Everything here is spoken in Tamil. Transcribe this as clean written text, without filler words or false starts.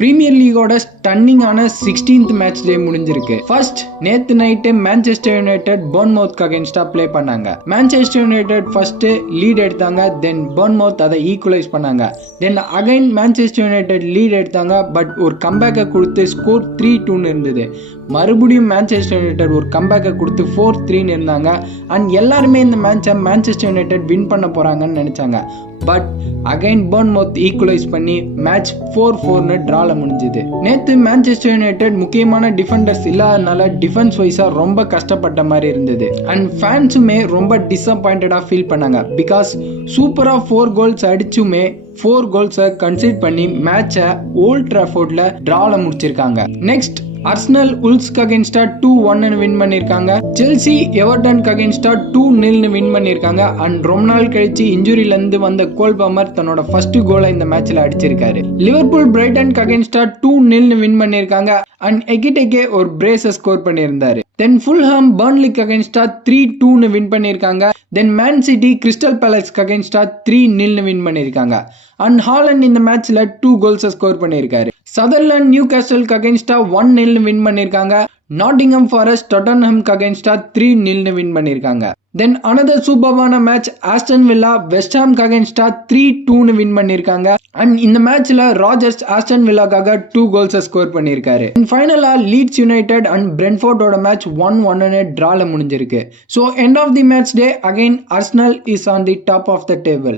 பிரீமியர் லீகோட ஸ்டன்னிங்கான 16th மேட்ச் டே முடிஞ்சிருக்கு. ஃபர்ஸ்ட் நேத்து நைட்டு மான்செஸ்டர் யுனைடெட் பர்ன்மவுத் அகைன்ஸ்டா ப்ளே பண்ணாங்க. மான்செஸ்டர் யுனைடெட் ஃபர்ஸ்ட் லீட் எடுத்தாங்க, தென் பர்ன்மவுத் அதை ஈக்குவலைஸ் பண்ணாங்க. Then again Manchester United lead எடுத்தாங்க, பட் ஒரு கம்பேக்கை கொடுத்து ஸ்கோர் 3-2 இருந்தது. மறுபடியும் மான்செஸ்டர் யுனைடெட் ஒரு கம்பேக்கை கொடுத்து 4-3 இருந்தாங்க. அண்ட் எல்லாருமே இந்த மேட்சை மான்செஸ்டர் யுனைடெட் வின் பண்ண போறாங்கன்னு நினைச்சாங்க. பட் அகைன் பர்ன்மவுத் ஈக்குவலைஸ் பண்ணி மேட்ச் 4-4 டிரால முடிஞ்சது. நேத்து மான்செஸ்டர் யுனைடெட் முக்கியமான டிஃபெண்டர்ஸ் இல்லாதனால டிஃபென்ஸ் வைஸா ரொம்ப கஷ்டப்பட்ட மாதிரி இருந்தது. அண்ட் ஃபேன்ஸுமே ரொம்ப டிசப்பாயிண்டடா ஃபீல் பண்ணாங்க. பிகாஸ் சூப்பரா 4 கோல்ஸ் அடிச்சுமே 4 கோல்ஸை கன்சிட் பண்ணி மேட்சை ஓல்ட் ட்ராஃபோர்ட்ல டிரால முடிச்சிருக்காங்க. நெக்ஸ்ட் அர்சனல் உல்ஸ்க்கு அகைன்ஸ்டா 2-1 வின் பண்ணிருக்காங்க. செல்சி எவர்டனுக்கு அகைன்ஸ்டா 2-0 வின் பண்ணிருக்காங்க. அண்ட் ரொம்ப நாள் கழிச்சு இன்ஜுரியில இருந்து வந்த கோல் பாமர் தன்னோட ஃபர்ஸ்ட் கோலை இந்த மேட்ச்ல அடிச்சிருக்காரு. லிவர்பூல் பிரைட்டனுக்கு அகைன்ஸ்டா 2-0 வின் பண்ணிருக்காங்க. அண்ட் எகிட்டேகே ஒரு பிரேஸை ஸ்கோர் பண்ணியிருந்தாரு. தென் ஃபுல்ஹாம் பர்ன்லிக்கு அகைன்ஸ்டா 3-2 வின் பண்ணிருக்காங்க. தென் மேன் சிட்டி கிறிஸ்டல் பேலஸ்க்கு அகைன்ஸ்டா 3-0 வின் பண்ணிருக்காங்க. அண்ட் ஹாலண்ட் இந்த மேட்ச்ல 2 கோல்ஸ் ஸ்கோர் பண்ணிருக்காரு. சதர்லாண்ட் நியூ கேசலுக்கு அகைன்ஸ்டா 1-0 வின் பண்ணிருக்காங்க. நாட்டிங்ஹாம் ஃபாரஸ்ட் டாட்டன்ஹாம்க்கு அகைன்ஸ்டா 3-0 வின் பண்ணிருக்காங்க. தென் அனதர் சூப்பரான மேட்ச் ஆஸ்டன் வில்லா வெஸ்ட் ஹாம்க்கு அகைன்ஸ்டா 3-2 வின் பண்ணிருக்காங்க. அண்ட் இந்த மேட்ச்ல ராஜர்ஸ் ஆஸ்டன் வில்லாக்காக 2 கோல்ஸ் ஸ்கோர் பண்ணிருக்காரு. ஃபைனலா லீட்ஸ் யுனைடெட் அண்ட் பிரென்ட்ஃபோர்டோட மேட்ச் 1-1 டிரால முடிஞ்சிருக்கு. So end of the match day again Arsenal is on the top of the table.